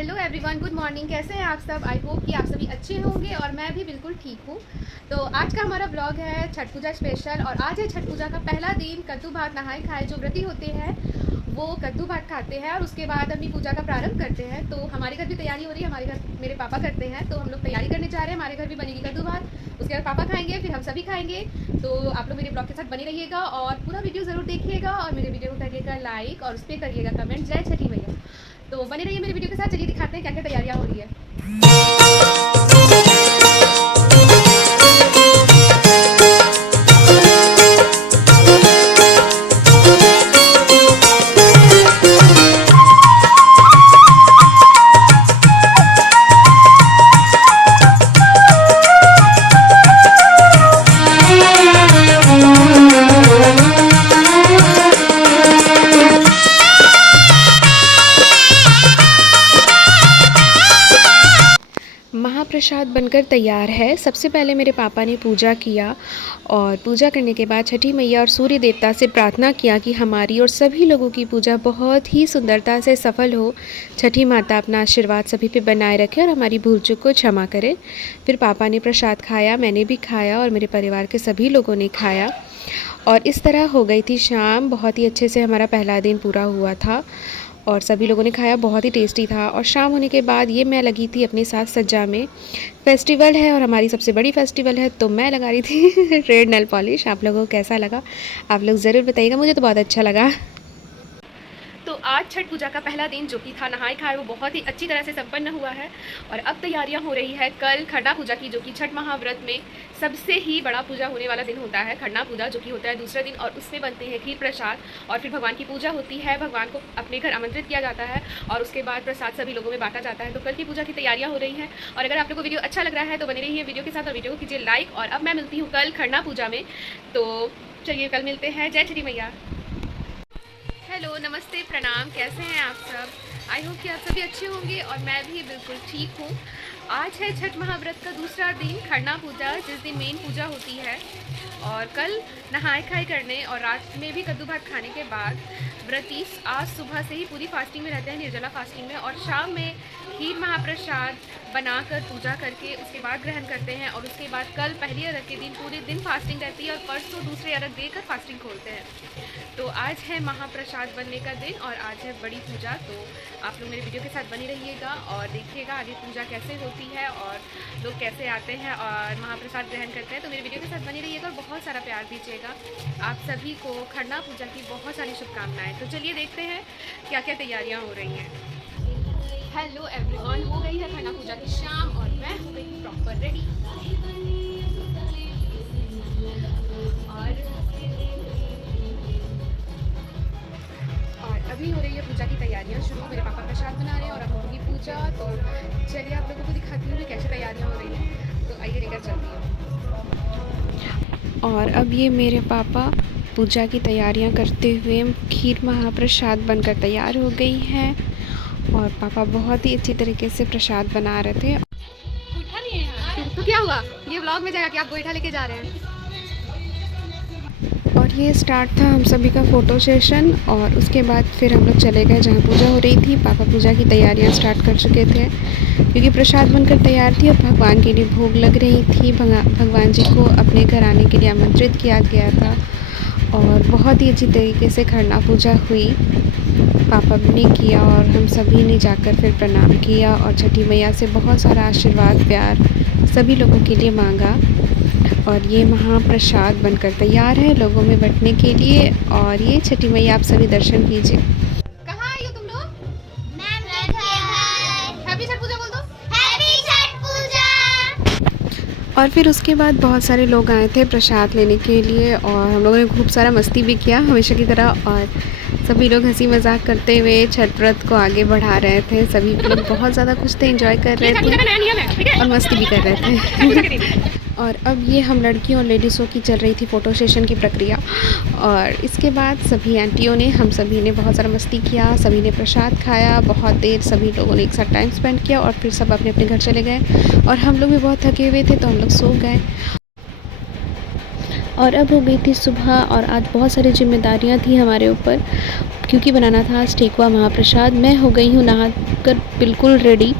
Hello everyone, good morning. कैसे हैं आप सब? आई होप कि आप सभी अच्छे होंगे और मैं भी बिल्कुल ठीक हूँ। तो आज का हमारा ब्लॉग है छठ पूजा स्पेशल और आज है छठ पूजा का पहला दिन। कद्दू भात नहाए खाए जो व्रती होते हैं वो कद्दू भात खाते हैं और उसके बाद अपनी पूजा का प्रारंभ करते हैं। तो हमारे घर भी तैयारी हो रही है, हमारे घर मेरे पापा करते हैं तो हम लोग तैयारी करने जा रहे हैं। हमारे घर भी बनेगी कद्दू भात, उसके बाद पापा खाएंगे, फिर हम सभी खाएंगे। तो आप लोग मेरे ब्लॉग के साथ बने रहिएगा और पूरा वीडियो ज़रूर देखिएगा और मेरे वीडियो को करिएगा लाइक और उस पर करिएगा कमेंट। जय छठी मैया। तो बने रहिए मेरे वीडियो के साथ। चलिए दिखाते हैं क्या क्या तैयारियां हो रही है। महाप्रसाद बनकर तैयार है। सबसे पहले मेरे पापा ने पूजा किया और पूजा करने के बाद छठी मैया और सूर्य देवता से प्रार्थना किया कि हमारी और सभी लोगों की पूजा बहुत ही सुंदरता से सफल हो। छठी माता अपना आशीर्वाद सभी पे बनाए रखे और हमारी भूल चूक को क्षमा करे। फिर पापा ने प्रसाद खाया, मैंने भी खाया और मेरे परिवार के सभी लोगों ने खाया और इस तरह हो गई थी शाम। बहुत ही अच्छे से हमारा पहला दिन पूरा हुआ था और सभी लोगों ने खाया, बहुत ही टेस्टी था। और शाम होने के बाद ये मैं लगी थी अपनी साज सज्जा में। फेस्टिवल है और हमारी सबसे बड़ी फेस्टिवल है तो मैं लगा रही थी रेड नेल पॉलिश। आप लोगों को कैसा लगा आप लोग ज़रूर बताइएगा, मुझे तो बहुत अच्छा लगा। तो आज छठ पूजा का पहला दिन जो कि था नहाए खाए वो बहुत ही अच्छी तरह से संपन्न हुआ है और अब तैयारियां हो रही है कल खरना पूजा की, जो कि छठ महाव्रत में सबसे ही बड़ा पूजा होने वाला दिन होता है। खरना पूजा जो कि होता है दूसरे दिन और उसमें बनते हैं खीर प्रसाद और फिर भगवान की पूजा होती है। भगवान को अपने घर आमंत्रित किया जाता है और उसके बाद प्रसाद सभी लोगों में बांटा जाता है। तो कल की पूजा की तैयारियाँ हो रही हैं और अगर आप लोग को वीडियो अच्छा लग रहा है तो बने रहिए वीडियो के साथ और वीडियो को कीजिए लाइक। और अब मैं मिलती हूँ कल खरना पूजा में, तो चलिए कल मिलते हैं। जय श्री मैया। हेलो, नमस्ते, प्रणाम। कैसे हैं आप सब? आई होप कि आप सभी अच्छे होंगे और मैं भी बिल्कुल ठीक हूँ। आज है छठ महाव्रत का दूसरा दिन खरना पूजा, जिस दिन मेन पूजा होती है। और कल नहाए खाए करने और रात में भी कद्दू भात खाने के बाद व्रती आज सुबह से ही पूरी फास्टिंग में रहते हैं, निर्जला फास्टिंग में, और शाम में खीर महाप्रसाद बनाकर पूजा करके उसके बाद ग्रहण करते हैं। और उसके बाद कल पहली अरग के दिन पूरे दिन फास्टिंग रहती है और परसों दूसरे अरग देकर फास्टिंग खोलते हैं। तो आज है महाप्रसाद बनने का दिन और आज है बड़ी पूजा। तो आप लोग मेरे वीडियो के साथ बने रहिएगा और देखिएगा आगे पूजा कैसे होती है और लोग कैसे आते हैं और महाप्रसाद ग्रहण करते हैं। तो मेरे वीडियो के साथ बने रहिएगा और बहुत सारा प्यार दीजिएगा। आप सभी को खरना पूजा की बहुत सारी शुभकामनाएं। तो चलिए देखते हैं क्या क्या तैयारियां हो रही हैं। हेलो एवरीवन, हो गई है खरना पूजा की शाम और मैं हो गई प्रॉपर रेडी। और अभी हो रही है पूजा की तैयारियां शुरू। मेरे पापा प्रसाद बना रहे हैं और अब होगी पूजा। तो चलिए आप लोगों को दिखाती हूँ कि कैसे तैयारियां हो रही हैं। तो आइए लेकर चलती हूँ। और अब ये मेरे पापा पूजा की तैयारियां करते हुए खीर महाप्रसाद बनकर तैयार हो गई है और पापा बहुत ही अच्छी तरीके से प्रसाद बना रहे थे। तो क्या हुआ, ये व्लॉग में जाएगा कि आप गोईठा लेके जा रहे हैं। और ये स्टार्ट था हम सभी का फ़ोटो सेशन और उसके बाद फिर हम लोग चले गए जहाँ पूजा हो रही थी। पापा पूजा की तैयारियां स्टार्ट कर चुके थे क्योंकि प्रसाद बनकर तैयार थी और भगवान के लिए भोग लग रही थी। भगवान जी को अपने घर आने के लिए आमंत्रित किया गया था और बहुत ही अच्छी तरीके से खरना पूजा हुई। पापा ने किया और हम सभी ने जाकर फिर प्रणाम किया और छठी मैया से बहुत सारा आशीर्वाद प्यार सभी लोगों के लिए मांगा। और ये महाप्रसाद बनकर तैयार है लोगों में बंटने के लिए। और ये छठी मैया आप सभी दर्शन कीजिए। कहाँ आई हो तुम लोग? हैप्पी छठ पूजा बोल दो। हैप्पी छठ पूजा। और फिर उसके बाद बहुत सारे लोग आए थे प्रसाद लेने के लिए और हम लोगों ने खूब सारा मस्ती भी किया हमेशा की तरह। और सभी लोग हंसी मजाक करते हुए छठ व्रत को आगे बढ़ा रहे थे। सभी लोग बहुत ज़्यादा खुश थे, एंजॉय कर रहे थे और मस्ती भी कर रहे थे। और अब ये हम लड़कियों और लेडीज़ों की चल रही थी फ़ोटो सेशन की प्रक्रिया। और इसके बाद सभी आंटियों ने हम सभी ने बहुत सारा मस्ती किया, सभी ने प्रसाद खाया, बहुत देर सभी लोगों ने एक साथ टाइम स्पेंड किया और फिर सब अपने अपने घर चले गए। और हम लोग भी बहुत थके हुए थे तो हम लोग सो गए। और अब हो गई थी सुबह और आज बहुत सारी जिम्मेदारियां थी हमारे ऊपर, क्योंकि बनाना था आज ठेकुआ महाप्रसाद। मैं हो गई हूँ नहा कर बिल्कुल रेडी,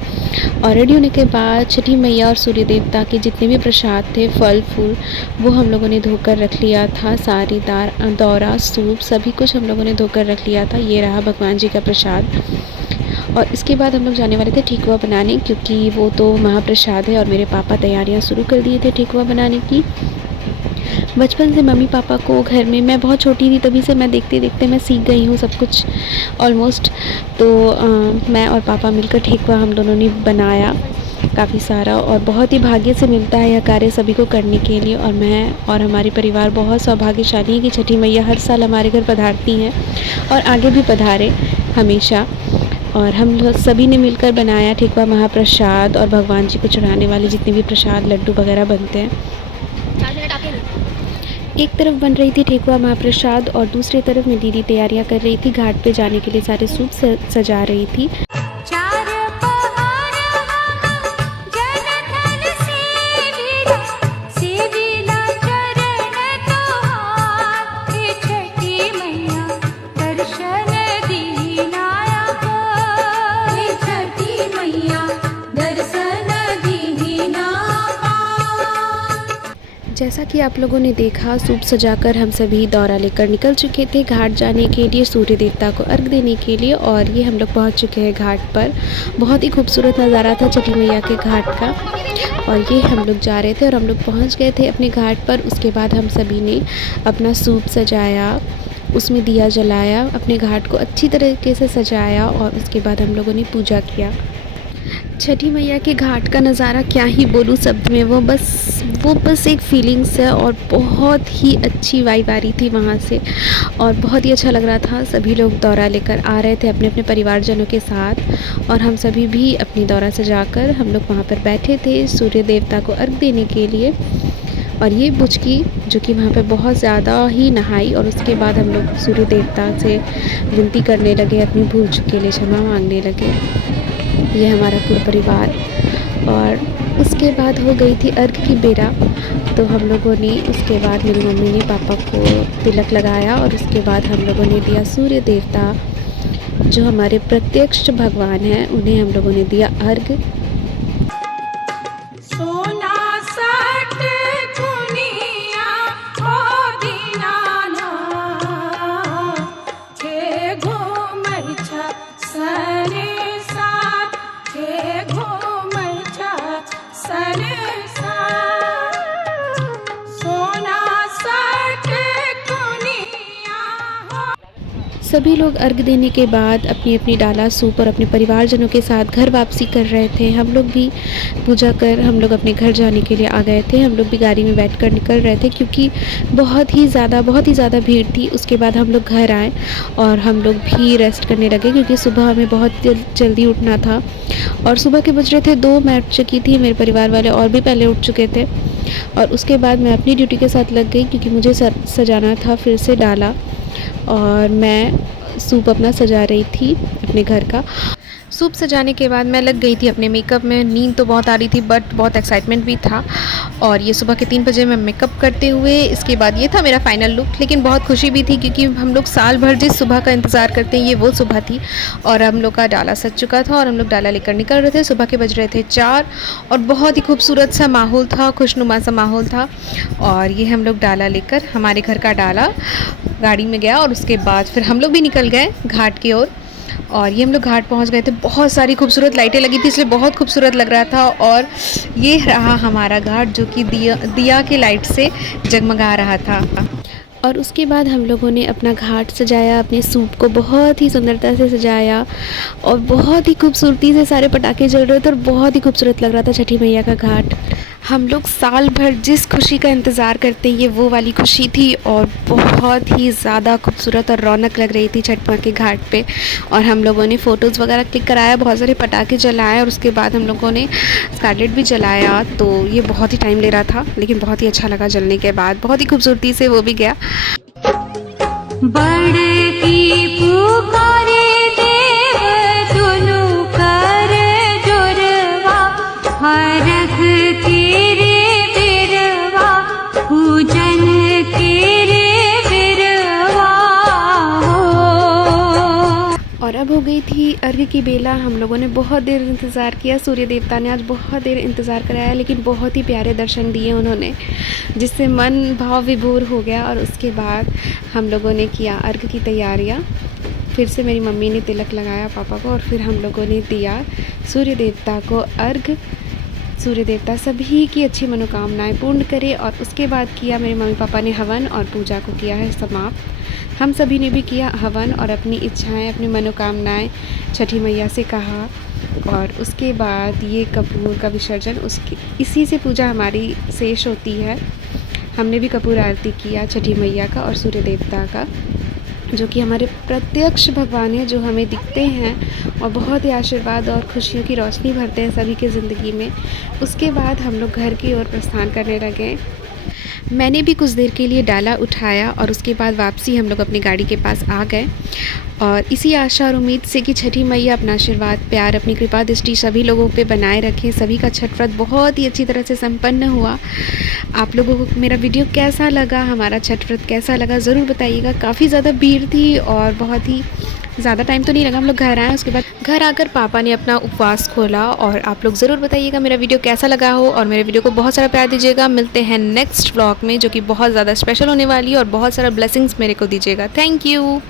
और रेडी होने के बाद छठी मैया और सूर्य देवता के जितने भी प्रसाद थे, फल फूल, वो हम लोगों ने धोकर रख लिया था। सारी दौरा सूप सभी कुछ हम लोगों ने धोकर रख लिया था। ये रहा भगवान जी का प्रसाद। और इसके बाद हम लोग जाने वाले थे ठेकुआ बनाने, क्योंकि वो तो महाप्रसाद है। और मेरे पापा तैयारियां शुरू कर दिए थे ठेकुआ बनाने की। बचपन से मम्मी पापा को घर में, मैं बहुत छोटी थी तभी से मैं देखते देखते मैं सीख गई हूँ सब कुछ ऑलमोस्ट। तो मैं और पापा मिलकर ठेकुआ हम दोनों ने बनाया काफ़ी सारा, और बहुत ही भाग्य से मिलता है यह कार्य सभी को करने के लिए। और मैं और हमारे परिवार बहुत सौभाग्यशाली है कि छठी मैया हर साल हमारे घर पधारती हैं और आगे भी पधारे हमेशा। और हम सभी ने मिलकर बनाया ठेकुआ महाप्रसाद, और भगवान जी को चढ़ाने वाले जितने भी प्रसाद लड्डू वगैरह बनते हैं। एक तरफ बन रही थी ठेकुआ महाप्रसाद और दूसरी तरफ मेरी दीदी तैयारियां कर रही थी, घाट पे जाने के लिए सारे सूप सजा रही थी। जैसा कि आप लोगों ने देखा, सूप सजाकर हम सभी दौरा लेकर निकल चुके थे घाट जाने के लिए, सूर्य देवता को अर्घ देने के लिए। और ये हम लोग पहुंच चुके हैं घाट पर। बहुत ही खूबसूरत नज़ारा था छठी मैया के घाट का। और ये हम लोग जा रहे थे और हम लोग पहुंच गए थे अपने घाट पर। उसके बाद हम सभी ने अपना सूप सजाया, उसमें दिया जलाया, अपने घाट को अच्छी तरीके से सजाया, और उसके बाद हम लोगों ने पूजा किया। छठी मैया के घाट का नज़ारा क्या ही बोलूँ शब्द में, वो बस एक फीलिंग्स है। और बहुत ही अच्छी वाइब आ रही थी वहाँ से, और बहुत ही अच्छा लग रहा था। सभी लोग दौरा लेकर आ रहे थे अपने अपने परिवारजनों के साथ, और हम सभी भी अपनी दौरा सजाकर हम लोग वहाँ पर बैठे थे सूर्य देवता को अर्घ देने के लिए। और ये बुचकी जो कि वहाँ पे बहुत ज़्यादा ही नहाई, और उसके बाद हम लोग सूर्य देवता से विनती करने लगे, अपनी भूल चूक के लिए क्षमा मांगने लगे। ये हमारा पूरा परिवार। और उसके बाद हो गई थी अर्घ की बेरा, तो हम लोगों ने, उसके बाद मेरी मम्मी ने पापा को तिलक लगाया, और उसके बाद हम लोगों ने दिया सूर्य देवता जो हमारे प्रत्यक्ष भगवान हैं, उन्हें हम लोगों ने दिया अर्घ। सभी लोग अर्घ देने के बाद अपनी अपनी डाला सूप और अपने परिवारजनों के साथ घर वापसी कर रहे थे। हम लोग भी पूजा कर हम लोग अपने घर जाने के लिए आ गए थे। हम लोग भी गाड़ी में बैठकर निकल रहे थे, क्योंकि बहुत ही ज़्यादा भीड़ थी। उसके बाद हम लोग घर आए और हम लोग भी रेस्ट करने लगे, क्योंकि सुबह हमें बहुत जल्दी उठना था। और सुबह के बज रहे थे 2, मैं उठ चुकी थी, मेरे परिवार वाले और भी पहले उठ चुके थे। और उसके बाद मैं अपनी ड्यूटी के साथ लग गई, क्योंकि मुझे सजाना था फिर से डाला, और मैं सूप अपना सजा रही थी अपने घर का। सूप सजाने के बाद मैं लग गई थी अपने मेकअप में। नींद तो बहुत आ रही थी, बट बहुत एक्साइटमेंट भी था। और ये सुबह के 3 बजे मैं मेकअप करते हुए, इसके बाद ये था मेरा फाइनल लुक। लेकिन बहुत खुशी भी थी, क्योंकि हम लोग साल भर जिस सुबह का इंतज़ार करते हैं, ये वो सुबह थी। और हम लोग का डाला सज चुका था, और हम लोग डाला लेकर निकल रहे थे। सुबह के बज रहे थे 4, और बहुत ही खूबसूरत सा माहौल था, खुशनुमा सा माहौल था। और ये हम लोग डाला लेकर, हमारे घर का डाला गाड़ी में गया, और उसके बाद फिर हम लोग भी निकल गए घाट की ओर। और ये हम लोग घाट पहुंच गए थे। बहुत सारी खूबसूरत लाइटें लगी थी, इसलिए बहुत खूबसूरत लग रहा था। और ये रहा हमारा घाट, जो कि दिया के लाइट से जगमगा रहा था। और उसके बाद हम लोगों ने अपना घाट सजाया, अपने सूप को बहुत ही सुंदरता से सजाया, और बहुत ही खूबसूरती से सारे पटाखे जल रहे थे, और बहुत ही खूबसूरत लग रहा था छठी मैया का घाट। हम लोग साल भर जिस खुशी का इंतज़ार करते हैं, ये वो वाली खुशी थी, और बहुत ही ज़्यादा खूबसूरत और रौनक लग रही थी छठ माँ के घाट पे। और हम लोगों ने फ़ोटोज़ वगैरह क्लिक कराया, बहुत सारे पटाखे जलाए, और उसके बाद हम लोगों ने स्कारलेट भी जलाया। तो ये बहुत ही टाइम ले रहा था, लेकिन बहुत ही अच्छा लगा जलने के बाद, बहुत ही खूबसूरती से वो भी गया। बड़की पुकारे देव दुनु कर जोरवा, हरख तेरे बिरवा पूजन अर्घ की बेला हम लोगों ने बहुत देर इंतज़ार किया। सूर्य देवता ने आज बहुत देर इंतज़ार कराया, लेकिन बहुत ही प्यारे दर्शन दिए उन्होंने, जिससे मन भाव विभोर हो गया। और उसके बाद हम लोगों ने किया अर्घ की तैयारियाँ। फिर से मेरी मम्मी ने तिलक लगाया पापा को, और फिर हम लोगों ने दिया सूर्य देवता को अर्घ। सूर्य देवता सभी की अच्छी मनोकामनाएं पूर्ण करे। और उसके बाद किया मेरे मम्मी पापा ने हवन और पूजा को किया है समाप्त। हम सभी ने भी किया हवन और अपनी इच्छाएं, अपनी मनोकामनाएं छठी मैया से कहा। और उसके बाद ये कपूर का विसर्जन, उसकी इसी से पूजा हमारी शेष होती है। हमने भी कपूर आरती किया छठी मैया का और सूर्य देवता का, जो कि हमारे प्रत्यक्ष भगवान हैं, जो हमें दिखते हैं और बहुत ही आशीर्वाद और खुशियों की रोशनी भरते हैं सभी की ज़िंदगी में। उसके बाद हम लोग घर की ओर प्रस्थान करने लगे। मैंने भी कुछ देर के लिए डाला उठाया और उसके बाद वापसी हम लोग अपनी गाड़ी के पास आ गए। और इसी आशा और उम्मीद से कि छठी मैया अपना आशीर्वाद, प्यार, अपनी कृपा दृष्टि सभी लोगों पे बनाए रखें। सभी का छठ व्रत बहुत ही अच्छी तरह से संपन्न हुआ। आप लोगों को मेरा वीडियो कैसा लगा, हमारा छठ व्रत कैसा लगा, ज़रूर बताइएगा। काफ़ी ज़्यादा भीड़ थी और बहुत ही ज़्यादा टाइम तो नहीं लगा। हम लोग घर आए, उसके बाद घर आकर पापा ने अपना उपवास खोला। और आप लोग ज़रूर बताइएगा मेरा वीडियो कैसा लगा हो, और मेरे वीडियो को बहुत सारा प्यार दीजिएगा। मिलते हैं नेक्स्ट व्लॉग में, जो कि बहुत ज़्यादा स्पेशल होने वाली है, और बहुत सारा ब्लेसिंग्स मेरे को दीजिएगा। Thank you.